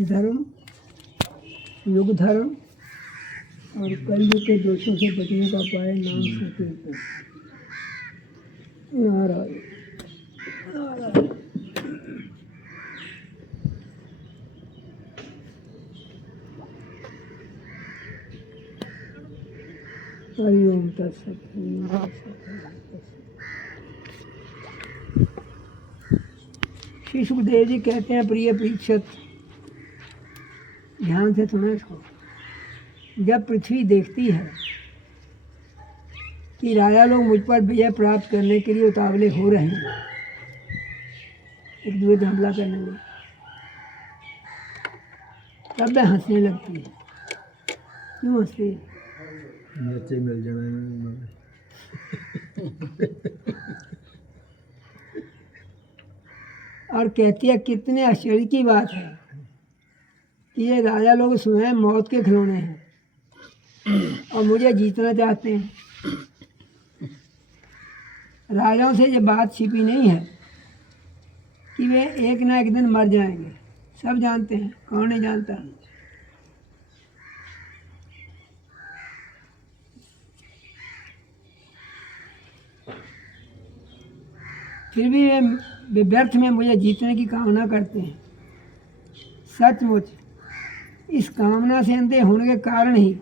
धर्म, युग धर्म और कलयुग के दोषों से बचने का उपाय नाम संकीर्तन। नारायण नारायण। हरि ओम तत्सत। हरि ओम तत्सत। श्री सुखदेव जी कहते हैं, प्रिय परीक्षित, ध्यान से सुनो इसको। जब पृथ्वी देखती है कि राजा लोग मुझ पर विजय प्राप्त करने के लिए उतावले हो रहे हैं, एक दूसरे पर हमला करने में, तब वह हंसने लगती है। क्यों हंसती है? नीचे मिल जाना और कहती है, कितने आश्चर्य की बात है कि ये राजा लोग स्वयं मौत के खिलौने हैं और मुझे जीतना चाहते हैं। राजाओं से ये बात छिपी नहीं है कि वे एक ना एक दिन मर जाएंगे। सब जानते हैं, कौन नहीं जानता। फिर भी वे व्यर्थ में मुझे जीतने की कामना करते हैं। सचमुच इस कामना से अंधे होने के कारण ही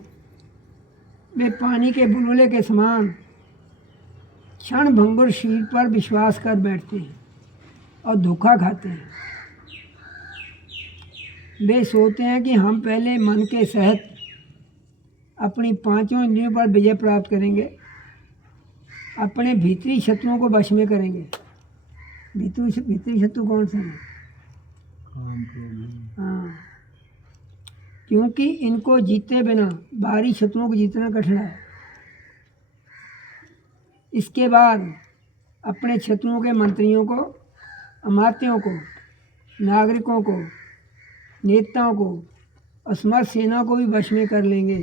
वे पानी के बुलबुले के समान क्षण भंगुर शरीर पर विश्वास कर बैठते हैं और धोखा खाते हैं। वे सोचते हैं कि हम पहले मन के सहित अपनी पांचों इंद्रियों पर विजय प्राप्त करेंगे, अपने भीतरी शत्रुओं को वश में करेंगे। भीतरी शत्रु कौन से हैं? हाँ, क्योंकि इनको जीते बिना बाहरी शत्रुओं को जीतना कठिन है। इसके बाद अपने शत्रुओं के मंत्रियों को, अमात्यों को, नागरिकों को, नेताओं को और समस्त सेना को भी वश में कर लेंगे।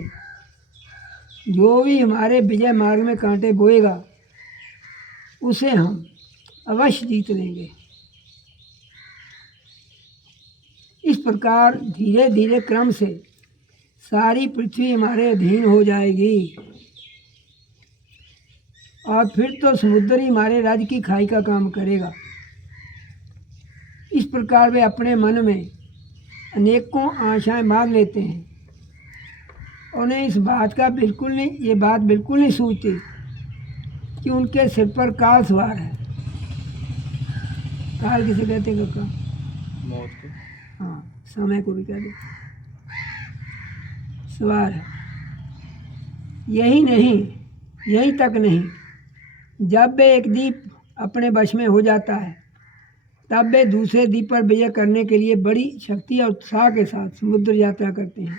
जो भी हमारे विजय मार्ग में कांटे बोएगा उसे हम अवश्य जीत लेंगे। इस प्रकार धीरे धीरे क्रम से सारी पृथ्वी हमारे अधीन हो जाएगी और फिर तो समुद्र ही हमारे राज्य की खाई का काम करेगा। इस प्रकार वे अपने मन में अनेकों आशाएं बांध लेते हैं। उन्हें इस बात का ये बात बिल्कुल नहीं सूझती कि उनके सिर पर काल सवार है। काल किसे कहते हैं काका? मौत को। हाँ, समय को भी कहते हैं, सवार है। यही नहीं, यही तक नहीं, जब वे एक द्वीप अपने वश में हो जाता है तब वे दूसरे द्वीप पर विजय करने के लिए बड़ी शक्ति और उत्साह के साथ समुद्र यात्रा करते हैं।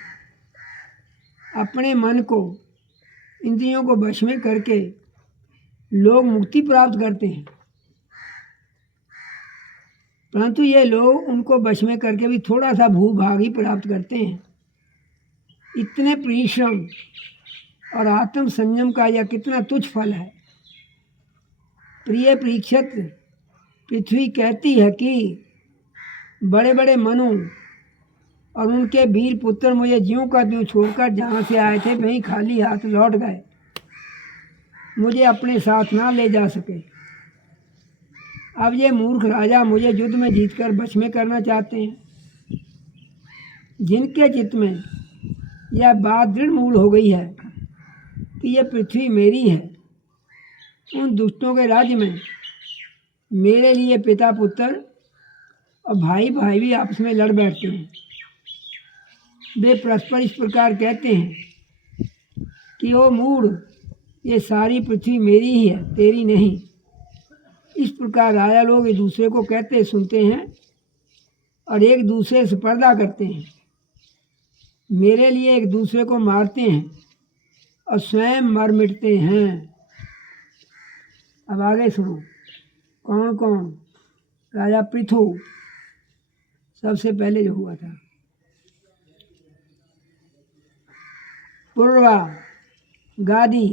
अपने मन को, इंद्रियों को वश में करके लोग मुक्ति प्राप्त करते हैं, परंतु ये लोग उनको वश में करके भी थोड़ा सा भूभाग ही प्राप्त करते हैं। इतने परिश्रम और आत्म संयम का यह कितना तुच्छ फल है। प्रिय परीक्षित, पृथ्वी कहती है कि बड़े बड़े मनु और उनके वीर पुत्र मुझे ज्यों का त्यों छोड़कर जहाँ से आए थे वहीं खाली हाथ लौट गए, मुझे अपने साथ ना ले जा सके। अब ये मूर्ख राजा मुझे युद्ध में जीतकर वश में करना चाहते हैं। जिनके चित्त में यह बात दृढ़ मूल हो गई है कि यह पृथ्वी मेरी है, उन दुष्टों के राज्य में मेरे लिए पिता पुत्र और भाई भाई भी आपस में लड़ बैठते हैं। वे परस्पर इस प्रकार कहते हैं कि ओ मूढ़, ये सारी पृथ्वी मेरी ही है, तेरी नहीं। इस प्रकार राजा लोग एक दूसरे को कहते सुनते हैं और एक दूसरे से पर्दा करते हैं। मेरे लिए एक दूसरे को मारते हैं और स्वयं मर मिटते हैं। अब आगे सुनो, कौन कौन? राजा पृथु सबसे पहले जो हुआ था, पूर्वा, गादी,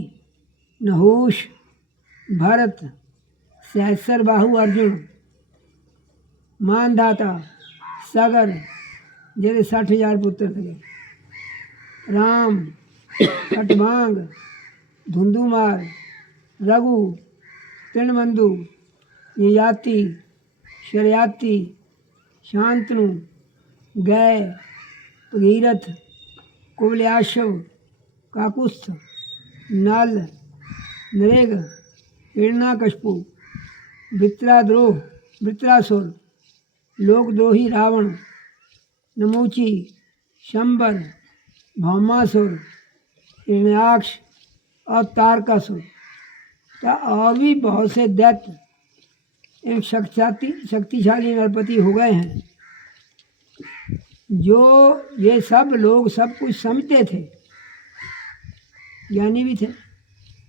नहुष, भरत, सहस्र बाहु अर्जुन, मानधाता, सगर, जैसे 60,000 पुत्र थे। राम, खटवांग, धुंधुमार, रघु, तृणबंधु, ययाति, शर्याति, शांतनु, गय, भगीरथ, कुवलयाशव, काकुस्थ, नल, नरेग, हिरण्याकश्यपु, वृत्राद्रोह, वृत्रासुर, लोकद्रोही रावण, नमूची, शंबर, भौमासुर, हिरण्याक्ष और तारकासुर और भी बहुत से दैत्य एवं शक्तिशाली नरपति हो गए हैं। जो ये सब लोग सब कुछ समझते थे, ज्ञानी भी थे,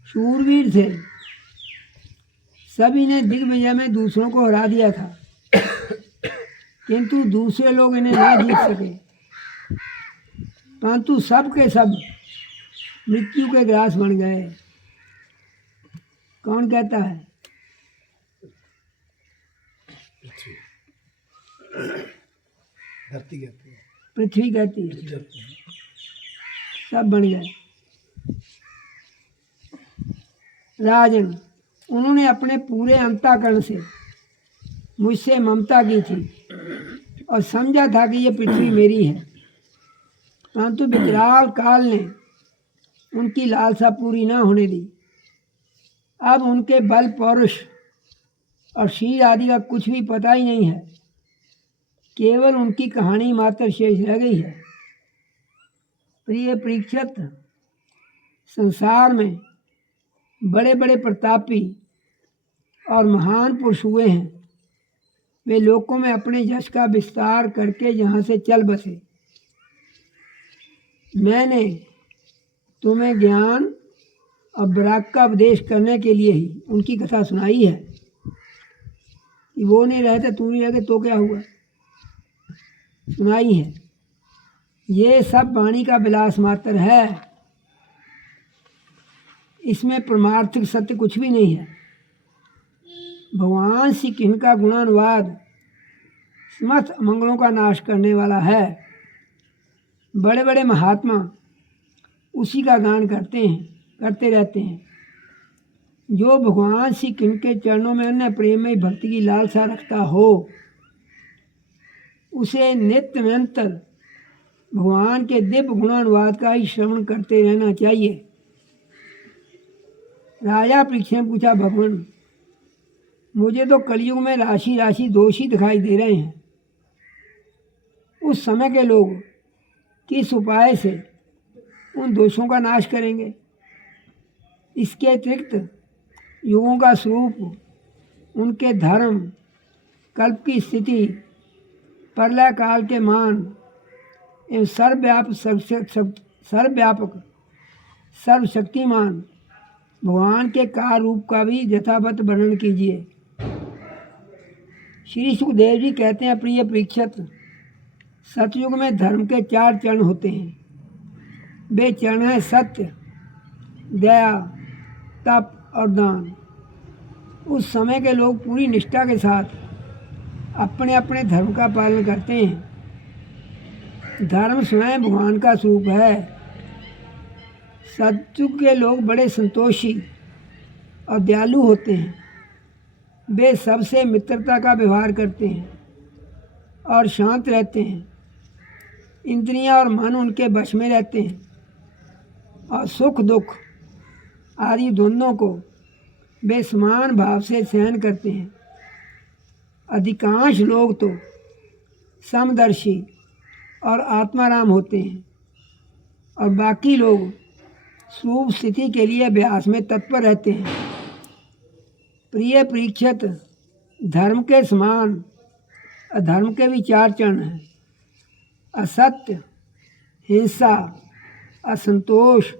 शूरवीर थे, सभी ने दिग्विजय में दूसरों को हरा दिया था, किंतु दूसरे लोग इन्हें ना जीत सके। परंतु सब के सब मृत्यु के ग्रास बन गए। कौन कहता है? धरती कहती है, पृथ्वी कहती है। सब बन गए। राजन, उन्होंने अपने पूरे अंतःकरण से मुझसे ममता की थी और समझा था कि ये पृथ्वी मेरी है, परंतु विकराल काल ने उनकी लालसा पूरी ना होने दी। अब उनके बल, पौरुष और शील आदि का कुछ भी पता ही नहीं है, केवल उनकी कहानी मात्र शेष रह गई है। प्रिय परीक्षित, संसार में बड़े बड़े प्रतापी और महान पुरुष हुए हैं। वे लोकों में अपने यश का विस्तार करके यहाँ से चल बसे। मैंने तुम्हें ज्ञान और वैराग्य का उपदेश करने के लिए ही उनकी कथा सुनाई है कि वो नहीं रहते, तू नहीं रहते तो क्या हुआ, सुनाई है। ये सब वाणी का विलास मात्र है, इसमें परमार्थिक सत्य कुछ भी नहीं है। भगवान श्री कृष्ण का गुणानुवाद समस्त अमंगलों का नाश करने वाला है। बड़े बड़े महात्मा उसी का गान करते रहते हैं। जो भगवान श्री कृष्ण के चरणों में अन्य प्रेममय भक्ति की लालसा रखता हो, उसे नित्य निरंतर भगवान के दिव्य गुणानुवाद का ही श्रवण करते रहना चाहिए। राजा परीक्षित ने पूछा, भगवान, मुझे तो कलयुग में राशि राशि दोष ही दिखाई दे रहे हैं। उस समय के लोग किस उपाय से उन दोषों का नाश करेंगे? इसके अतिरिक्त युगों का स्वरूप, उनके धर्म, कल्प की स्थिति, प्रलय काल के मान एवं सर्वव्यापक सर्वशक्तिमान भगवान के कार्य रूप का भी यथावत वर्णन कीजिए। श्री सुखदेव जी कहते हैं, प्रिय परीक्षित, सतयुग में धर्म के 4 चरण होते हैं। वे चरण हैं सत्य, दया, तप और दान। उस समय के लोग पूरी निष्ठा के साथ अपने अपने धर्म का पालन करते हैं। धर्म स्वयं भगवान का स्वरूप है। सतयुग के लोग बड़े संतोषी और दयालु होते हैं। वे सबसे मित्रता का व्यवहार करते हैं और शांत रहते हैं। इंद्रियां और मन उनके वश में रहते हैं और सुख दुख आदि दोनों को वे समान भाव से सहन करते हैं। अधिकांश लोग तो समदर्शी और आत्माराम होते हैं और बाकी लोग शुभ स्थिति के लिए अभ्यास में तत्पर रहते हैं। प्रिय परीक्षित, धर्म के समान अधर्म के भी 4 चरण हैं। असत्य, हिंसा, असंतोष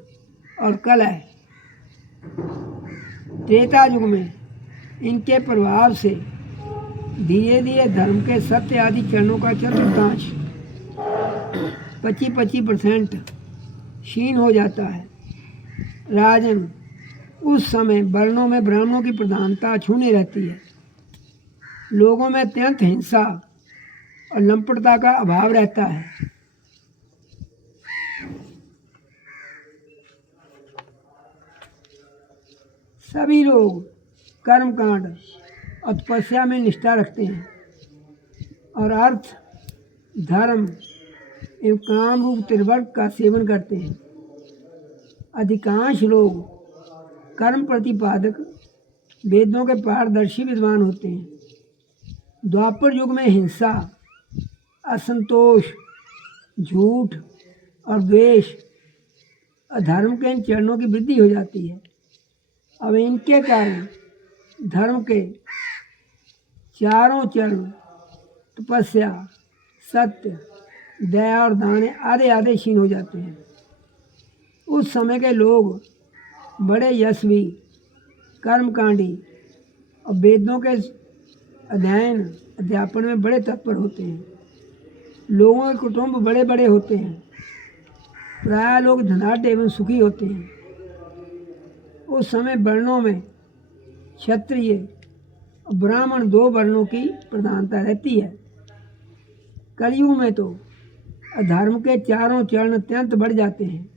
और कलह। त्रेता युग में इनके प्रभाव से धीरे धीरे धर्म के सत्य आदि चरणों का चतुर्थांश 25% क्षीण हो जाता है। राजन, उस समय वर्णों में ब्राह्मणों की प्रधानता छूने रहती है। लोगों में अत्यंत हिंसा और लंपटता का अभाव रहता है। सभी लोग कर्मकांड और तपस्या में निष्ठा रखते हैं और अर्थ, धर्म एवं काम रूप त्रिवर्ग का सेवन करते हैं। अधिकांश लोग कर्म प्रतिपादक वेदों के पारदर्शी विद्वान होते हैं। द्वापर युग में हिंसा, असंतोष, झूठ और द्वेष, अधर्म के इन चरणों की वृद्धि हो जाती है। अब इनके कारण धर्म के चारों चरण तपस्या, सत्य, दया और दान आधे आधे क्षीण हो जाते हैं। उस समय के लोग बड़े यशस्वी, कर्मकांडी और वेदों के अध्ययन अध्यापन में बड़े तत्पर होते हैं। लोगों के कुटुंब बड़े बड़े होते हैं। प्रायः लोग धनाढ्य एवं सुखी होते हैं। उस समय वर्णों में क्षत्रिय और ब्राह्मण 2 वर्णों की प्रधानता रहती है। कलयुग में तो अधर्म के चारों चरण अत्यंत बढ़ जाते हैं।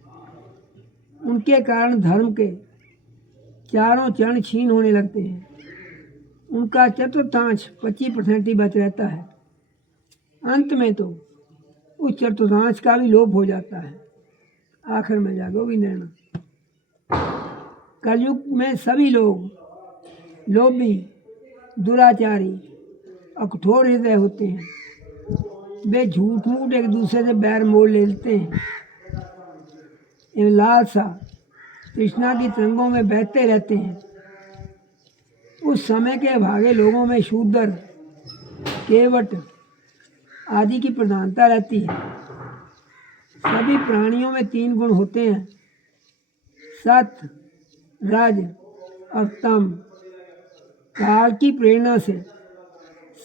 उनके कारण धर्म के चारों चरण क्षीण होने लगते हैं। उनका चतुर्थांश 25% ही बच रहता है। अंत में तो उस चतुर्थांश का भी लोप हो जाता है। आखिर में जागोगी नैना। कलयुग में सभी लोग लोभी, दुराचारी और कठोर हृदय होते हैं। वे झूठ मूठ एक दूसरे से बैर मोल लेते हैं एवं लालसा, तृष्णा की तरंगों में बहते रहते हैं। उस समय के भागे लोगों में शूद्र, केवट आदि की प्रधानता रहती है। सभी प्राणियों में 3 गुण होते हैं, सत्य, रज और तम। काल की प्रेरणा से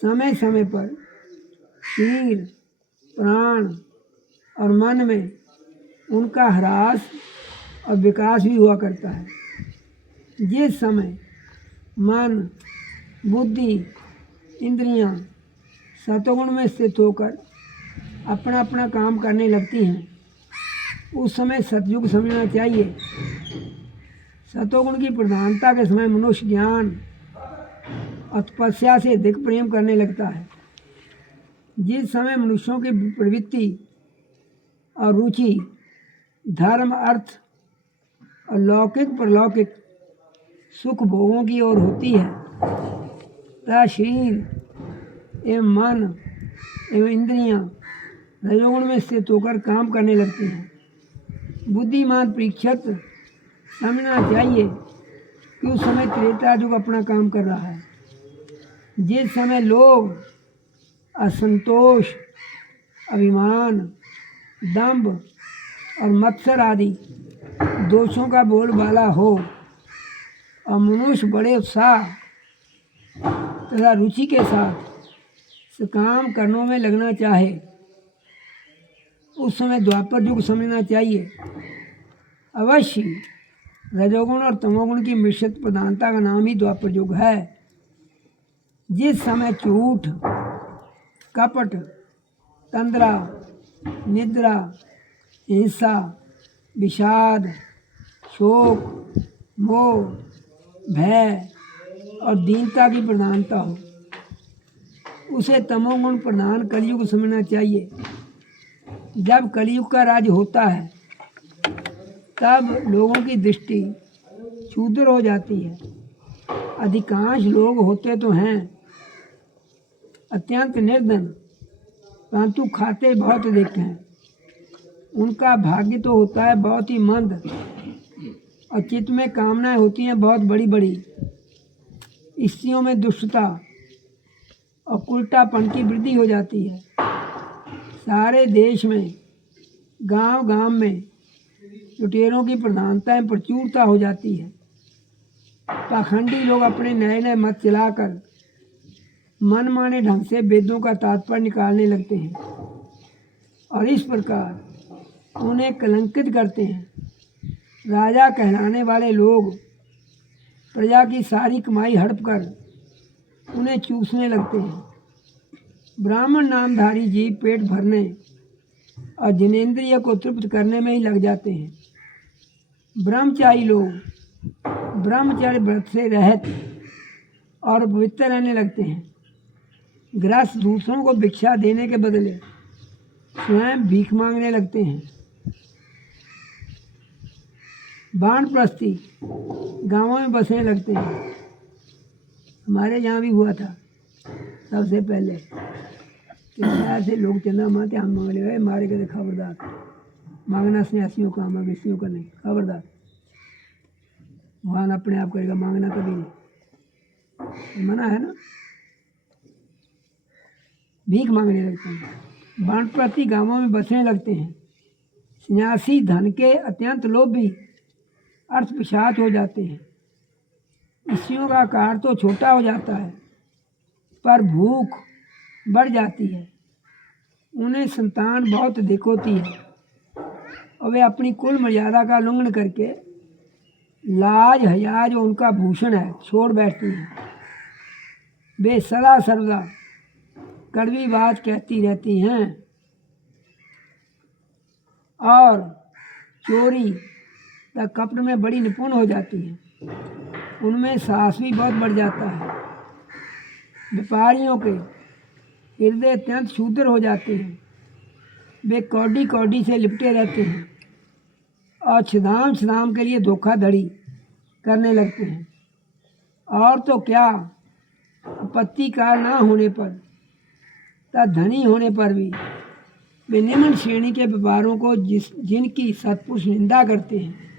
समय समय पर शरीर, प्राण और मन में उनका ह्रास और विकास भी हुआ करता है। जिस समय मन, बुद्धि, इंद्रियां सतोगुण में स्थित होकर अपना अपना काम करने लगती हैं, उस समय सतयुग समझना चाहिए। सतोगुण की प्रधानता के समय मनुष्य ज्ञान और तपस्या से अधिक प्रेम करने लगता है। जिस समय मनुष्यों की प्रवृत्ति और रुचि धर्म, अर्थ और लौकिक परलौकिक सुख भोगों की ओर होती है, तथा शरीर एवं मन एवं इंद्रियां रजोगुण में स्थित होकर काम करने लगती हैं। बुद्धिमान परीक्षित समझना चाहिए कि उस समय त्रेता युग अपना काम कर रहा है। जिस समय लोग असंतोष, अभिमान, दंभ और मत्सर आदि दोषों का बोलबाला हो और मनुष्य बड़े उत्साह तथा रुचि के साथ काम करने में लगना चाहे, उस समय द्वापर युग समझना चाहिए। अवश्य रजोगुण और तमोगुण की मिश्रित प्रधानता का नाम ही द्वापर युग है। जिस समय झूठ, कपट, तंद्रा, निद्रा, हिंसा, विषाद, शोक, मोह, भय और दीनता की प्रधानता हो, उसे तमोगुण प्रधान कलयुग समझना चाहिए। जब कलयुग का राज होता है तब लोगों की दृष्टि क्षुद्र हो जाती है। अधिकांश लोग होते तो हैं अत्यंत निर्धन, परंतु खाते बहुत अधिक हैं। उनका भाग्य तो होता है बहुत ही मंद और चित्त में कामनाएं होती हैं बहुत बड़ी बड़ी। स्त्रियों में दुष्टता और कुलटापन की वृद्धि हो जाती है। सारे देश में, गांव गांव में लुटेरों की प्रधानताएं प्रचुरता हो जाती है। पाखंडी लोग अपने नए नए मत चलाकर मनमाने ढंग से वेदों का तात्पर्य निकालने लगते हैं और इस प्रकार उन्हें कलंकित करते हैं। राजा कहलाने वाले लोग प्रजा की सारी कमाई हड़प कर उन्हें चूसने लगते हैं। ब्राह्मण नामधारी जीव पेट भरने और जिनेंद्रिय को तृप्त करने में ही लग जाते हैं। ब्रह्मचारी लोग ब्रह्मचर्य व्रत से रहित और पवित्र रहने लगते हैं। गृहस्थ दूसरों को भिक्षा देने के बदले स्वयं भीख मांगने लगते हैं। वानप्रस्थी गांवों में बसने लगते हैं। हमारे यहाँ भी हुआ था सबसे पहले कि शहर से लोग चंदा मांगते, हम मांग ले मारे कहते खबरदार, मांगना सन्यासियों का, हम विष्णु का नहीं, खबरदार। भगवान अपने आप करेगा, मांगना कभी नहीं, मना है ना। भीख मांगने लगते हैं। वानप्रस्थी गांवों में बसने लगते हैं। सन्यासी धन के अत्यंत लोभी अर्थ पिशाच हो जाते हैं। स्त्रियों का आकार तो छोटा हो जाता है पर भूख बढ़ जाती है। उन्हें संतान बहुत अधिक होती है और वे अपनी कुल मर्यादा का उल्लंघन करके लाज हया जो उनका भूषण है छोड़ बैठती हैं। वे सदा सर्वदा कड़वी बात कहती रहती हैं और चोरी या कपट में बड़ी निपुण हो जाती हैं। उनमें साहस भी बहुत बढ़ जाता है। व्यापारियों के हृदय अत्यंत शूद्र हो जाते हैं। वे कौड़ी कौड़ी से लिपटे रहते हैं और छिदाम छिदाम के लिए धोखाधड़ी करने लगते हैं। और तो क्या, आपत्तिकार ना होने पर तथा धनी होने पर भी वे निम्न श्रेणी के व्यापारों को जिनकी सत्पुरुष निंदा करते हैं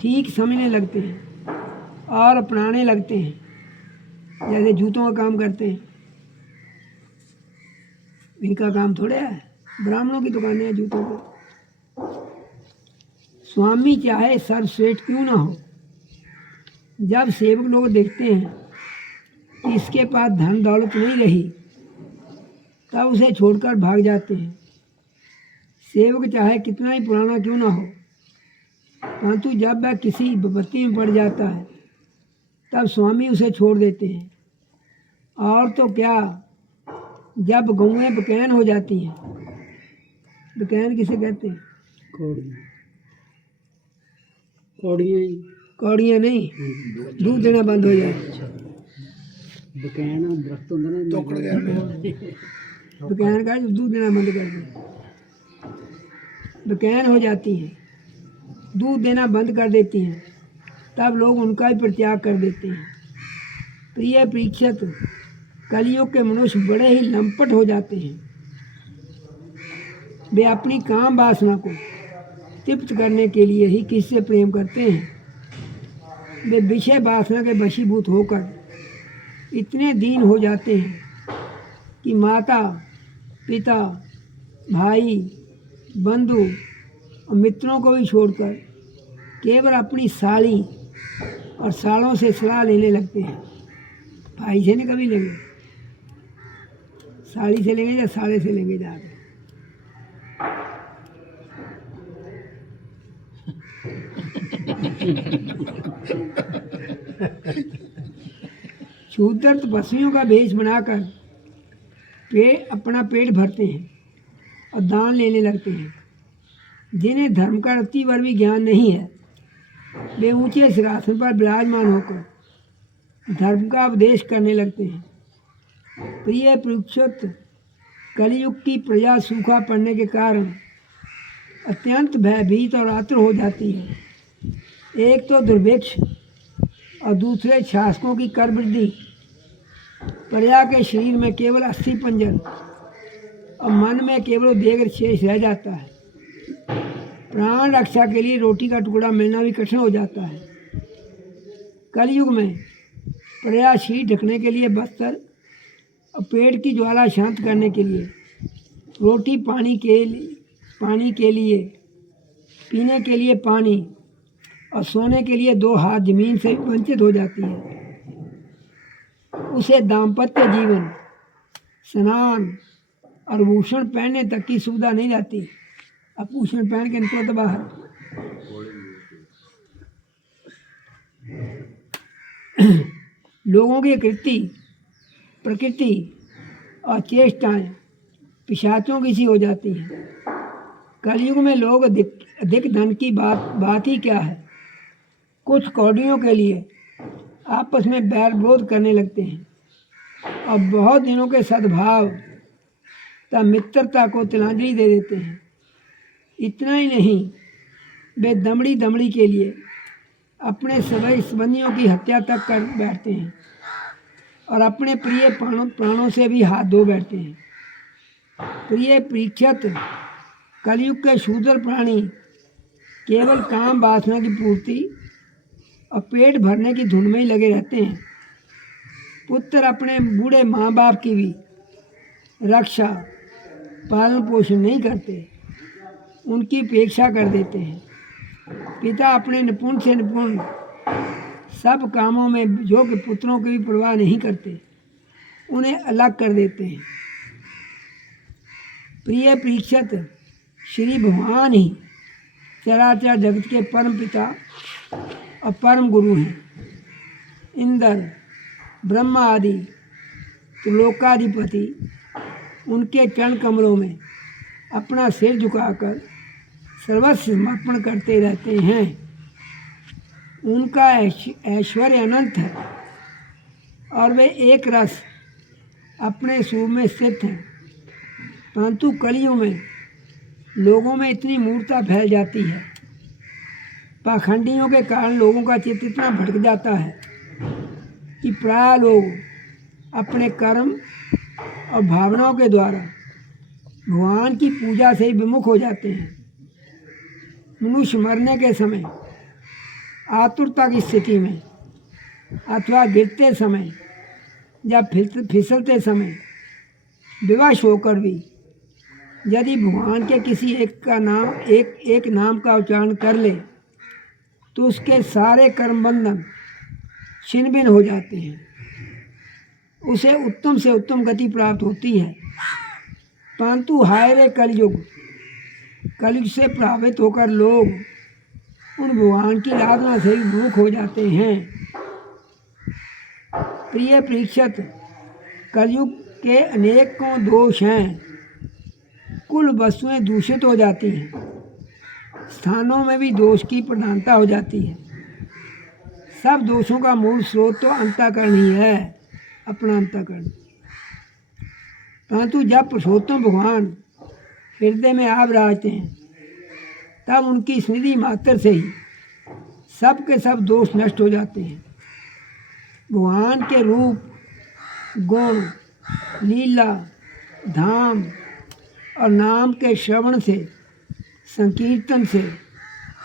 ठीक समझने लगते हैं और अपनाने लगते हैं। जैसे जूतों का काम करते हैं, इनका काम थोड़े है, ब्राह्मणों की दुकानें हैं जूतों को। स्वामी चाहे सर्वश्रेष्ठ क्यों ना हो, जब सेवक लोग देखते हैं कि इसके पास धन दौलत नहीं रही तब उसे छोड़कर भाग जाते हैं। सेवक चाहे कितना ही पुराना क्यों ना हो, परंतु जब वह किसी विपत्ति में पड़ जाता है तब स्वामी उसे छोड़ देते हैं। और तो क्या, जब गौएं बकैन हो जाती हैं, बकैन किसे कहते हैं? कौड़ियाँ नहीं, दूध देना बंद हो जाए, बकैन का दूध देना बंद कर दे, बकैन हो जाती हैं, दूध देना बंद कर देती हैं, तब लोग उनका ही परित्याग कर देते हैं। प्रिय परीक्षित, कलियुग के मनुष्य बड़े ही लंपट हो जाते हैं। वे अपनी काम वासना को तृप्त करने के लिए ही किससे प्रेम करते हैं। वे विषय वासना के वशीभूत होकर इतने दीन हो जाते हैं कि माता पिता भाई बंधु और मित्रों को भी छोड़कर केवल अपनी साली और सालों से सलाह लेने लगते हैं। भाई से नहीं कभी लेंगे, साड़ी से लेंगे या साले से लेंगे जाकर। शूद्र तपस्वियों का भेष बनाकर अपना पेट भरते हैं और दान लेने लगते हैं। जिन्हें धर्म का रत्ती भर भी ज्ञान नहीं है, वे ऊंचे सिंहासन पर विराजमान होकर धर्म का उपदेश करने लगते हैं। प्रिय परीक्षित, कलयुग की प्रजा सूखा पड़ने के कारण अत्यंत भयभीत और आतुर हो जाती है। एक तो दुर्भिक्ष और दूसरे शासकों की कर वृद्धि। प्रजा के शरीर में केवल 80 पंजर और मन में केवल देह शेष रह जाता है। प्राण रक्षा के लिए रोटी का टुकड़ा मिलना भी कठिन हो जाता है। कलयुग में प्रजा शीत ढकने के लिए बस्तर और पेट की ज्वाला शांत करने के लिए रोटी, पानी के लिए पीने के लिए पानी और सोने के लिए 2 हाथ जमीन से वंचित हो जाती है। उसे दाम्पत्य जीवन, स्नान और भूषण पहनने तक की सुविधा नहीं रहती। अब भूषण पहन के निकलो तो बाहर। लोगों की प्रकृति और चेष्टाएं पिशाचों की सी हो जाती हैं। कलयुग में लोग अधिक धन की बात ही क्या है, कुछ कौड़ियों के लिए आपस में बैर विरोध करने लगते हैं और बहुत दिनों के सद्भाव तथा मित्रता को तिलांजलि दे देते हैं। इतना ही नहीं, वे दमड़ी दमड़ी के लिए अपने सभी संबंधियों की हत्या तक कर बैठते हैं और अपने प्रिय प्राणों से भी हाथ धो बैठते हैं। प्रिय परीक्षित, कलयुग के शूद्र प्राणी केवल काम वासना की पूर्ति और पेट भरने की धुन में ही लगे रहते हैं। पुत्र अपने बूढ़े माँ बाप की भी रक्षा पालन पोषण नहीं करते, उनकी उपेक्षा कर देते हैं। पिता अपने निपुण से निपुण सब कामों में जो कि पुत्रों की भी परवाह नहीं करते, उन्हें अलग कर देते हैं। प्रिय परीक्षित, श्री भगवान ही चराचर जगत के परम पिता और परम गुरु हैं। इंद्र, ब्रह्मा आदि त्रिलोकाधिपति उनके चरण कमलों में अपना सिर झुकाकर सर्वस्व समर्पण करते रहते हैं। उनका ऐश्वर्य अनंत है और वे एक रस अपने स्वरूप में स्थित हैं। परंतु कलियुग में लोगों में इतनी मूर्खता फैल जाती है, पाखंडियों के कारण लोगों का चित्त इतना भटक जाता है कि प्राय लोग अपने कर्म और भावनाओं के द्वारा भगवान की पूजा से ही विमुख हो जाते हैं। मनुष्य मरने के समय, आतुरता की स्थिति में अथवा गिरते समय या फिसलते समय विवश होकर भी यदि भगवान के किसी एक नाम का उच्चारण कर ले तो उसके सारे कर्म बंधन छिन्न भिन्न हो जाते हैं। उसे उत्तम से उत्तम गति प्राप्त होती है। परंतु हाय रे कलयुग से प्रभावित होकर लोग उन भगवान की आराधना से विमुख हो जाते हैं। प्रिय परीक्षित, कलयुग के अनेकों दोष हैं। कुल वस्तुएं दूषित हो जाती हैं, स्थानों में भी दोष की प्रधानता हो जाती है। सब दोषों का मूल स्रोत तो अंतःकरण ही है, अपना अंतःकरण। परंतु जब पुरुषोत्तम भगवान हृदय में आ विराजते हैं, तब उनकी स्मृति मात्र से ही सब के सब दोष नष्ट हो जाते हैं। भगवान के रूप, गुण, लीला, धाम और नाम के श्रवण से, संकीर्तन से,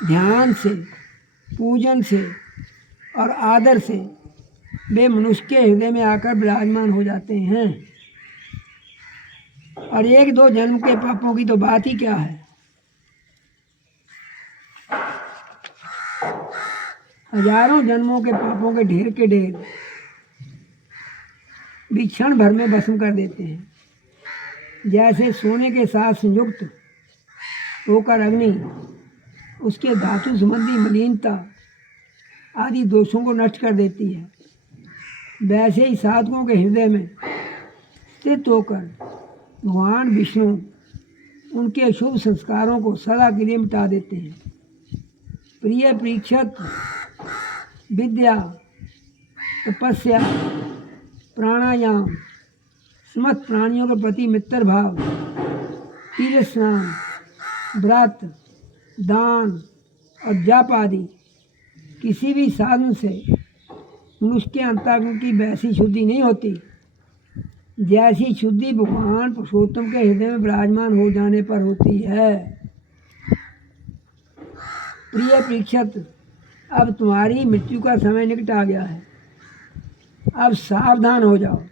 ध्यान से, पूजन से और आदर से वे मनुष्य के हृदय में आकर विराजमान हो जाते हैं। और एक दो जन्म के पापों की तो बात ही क्या है, हजारों जन्मों के पापों के ढेर के ढेर भी क्षण भर में भस्म कर देते हैं। जैसे सोने के साथ संयुक्त होकर अग्नि उसके धातु संबंधी मलिनता आदि दोषों को नष्ट कर देती है, वैसे ही साधकों के हृदय में स्थित होकर भगवान विष्णु उनके शुभ संस्कारों को सदा के लिए मिटा देते हैं। प्रिय परीक्षित, विद्या, तपस्या, प्राणायाम, समस्त प्राणियों के प्रति मित्र भाव, तीर्थ स्नान, व्रत, दान और जप आदि किसी भी साधन से मनुष्य के अंतःकरण की वैसी शुद्धि नहीं होती जैसी शुद्धि भगवान पुरुषोत्तम के हृदय में विराजमान हो जाने पर होती है। प्रिय परीक्षित, अब तुम्हारी मृत्यु का समय निकट आ गया है। अब सावधान हो जाओ।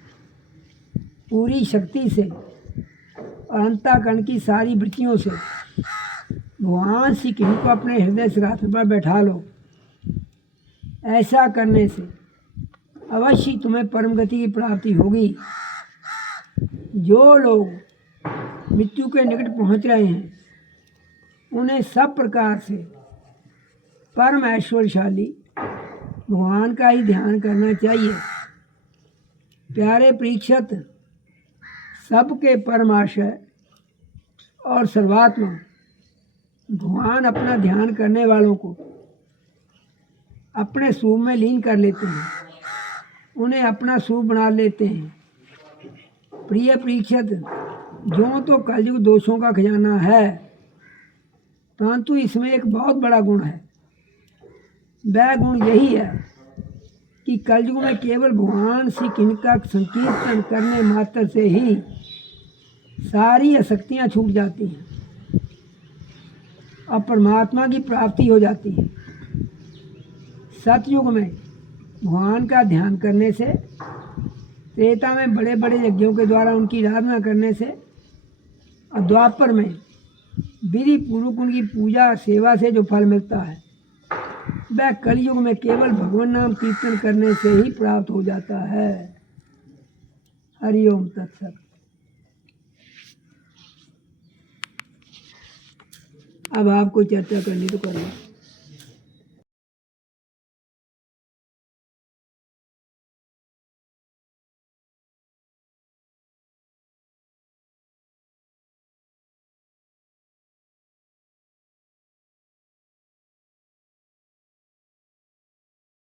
पूरी शक्ति से और अंतःकरण की सारी वृत्तियों से भगवान श्री कृष्ण को अपने हृदय सिंहासन पर बैठा लो। ऐसा करने से अवश्य तुम्हें परम गति की प्राप्ति होगी। जो लोग मृत्यु के निकट पहुंच रहे हैं, उन्हें सब प्रकार से परम ऐश्वर्यशाली भगवान का ही ध्यान करना चाहिए। प्यारे परीक्षित, सबके परमाशय और सर्वात्मा भगवान अपना ध्यान करने वालों को अपने स्वरूप में लीन कर लेते हैं, उन्हें अपना स्वरूप बना लेते हैं। प्रिय परीक्षित, जो तो कलयुग दोषों का खजाना है, परंतु इसमें एक बहुत बड़ा गुण है। वह गुण यही है कि कलयुग में केवल भगवान श्री कृष्ण का संकीर्तन करने मात्र से ही सारी आसक्तियाँ छूट जाती हैं और परमात्मा की प्राप्ति हो जाती है। सतयुग में भगवान का ध्यान करने से, त्रेता में बड़े बड़े यज्ञों के द्वारा उनकी आराधना करने से, और द्वापर में विधि पूर्वक उनकी पूजा सेवा से जो फल मिलता है, वह कलयुग में केवल भगवान नाम कीर्तन करने से ही प्राप्त हो जाता है। हरिओम तत्सत। अब आपको चर्चा करनी तो करो।